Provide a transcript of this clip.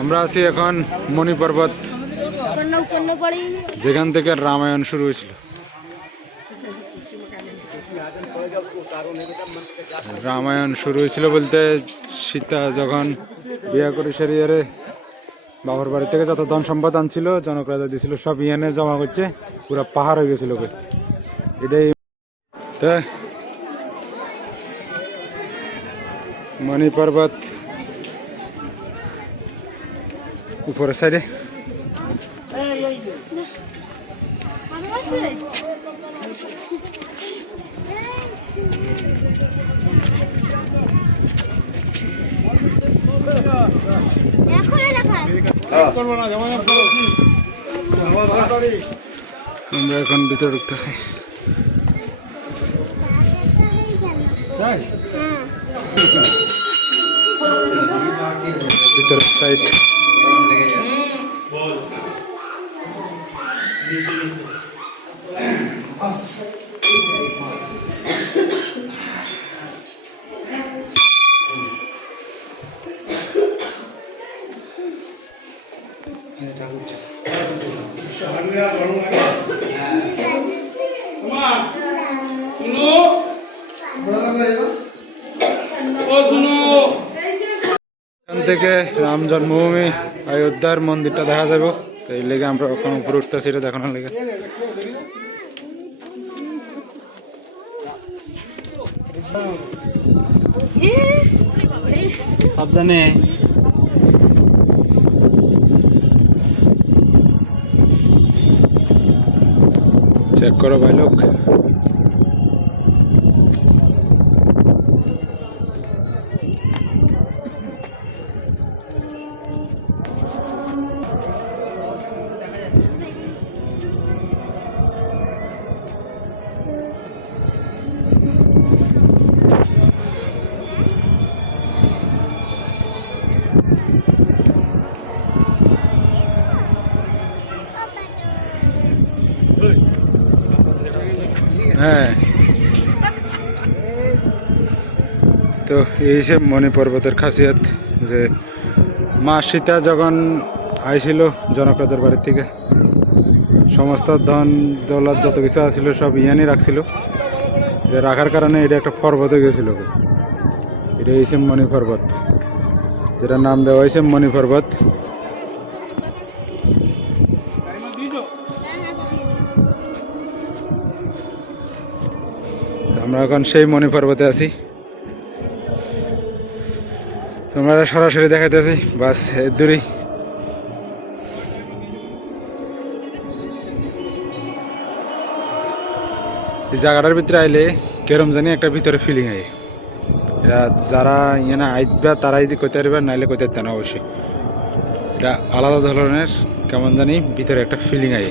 আমরা আছি এখন মণি পর্বত, যেখান থেকে রামায়ণ শুরু হয়েছিল। রামায়ণ শুরু হয়েছিল বলতে সীতা যখন বিয়া করে সেরিয়ারে বাবার বাড়ি থেকে যত ধন সম্পদ আনছিল, জনক রাজা দিয়েছিল, সব ইয়ানে জমা করছে, পুরো পাহাড় হয়ে গেছিল। এটাই মণি পর্বত উপরের সাইডে। আমরা এখন ভিতরে ঢুকতেছি। ভিতরের সাইড এখান থেকে রাম জন্মভূমি অযোধ্যার মন্দিরটা দেখা যাবে। এই লেগে আমরা ওখানে উপরে উঠতেছি, এটা দেখানোর লেগে। সাবধানে চেক করো ভাই লোক। হ্যাঁ, তো এই সব মণি পর্বতের খাসিয়ত যে মা সীতা যখন আইছিল জনক রাজার বাড়ির থেকে, সমস্ত ধন দৌলত যত কিছু আছিল সব ইয়ানি রাখছিল। এটা রাখার কারণে এটা একটা পর্বত হয়ে গেছিল। এটা হয়েছে মণি পর্বত, যেটা নাম দেওয়া হয়েছে মণি পর্বত। আমরা এখন সেই মণি পর্বতে আছি, তোমরা সরাসরি দেখাইতেছি, বাস এর দূরেই। এই জায়গাটার ভিতরে আইলে কেরম জানি একটা ভিতরে ফিলিং আয়। এটা যারা ইয়ানা আইবা তারাই কইতে পারবে, নাইলে কইতে পারবে না। অবশ্যই এটা আলাদা ধরনের কেমন জানি ভিতরে একটা ফিলিং আয়।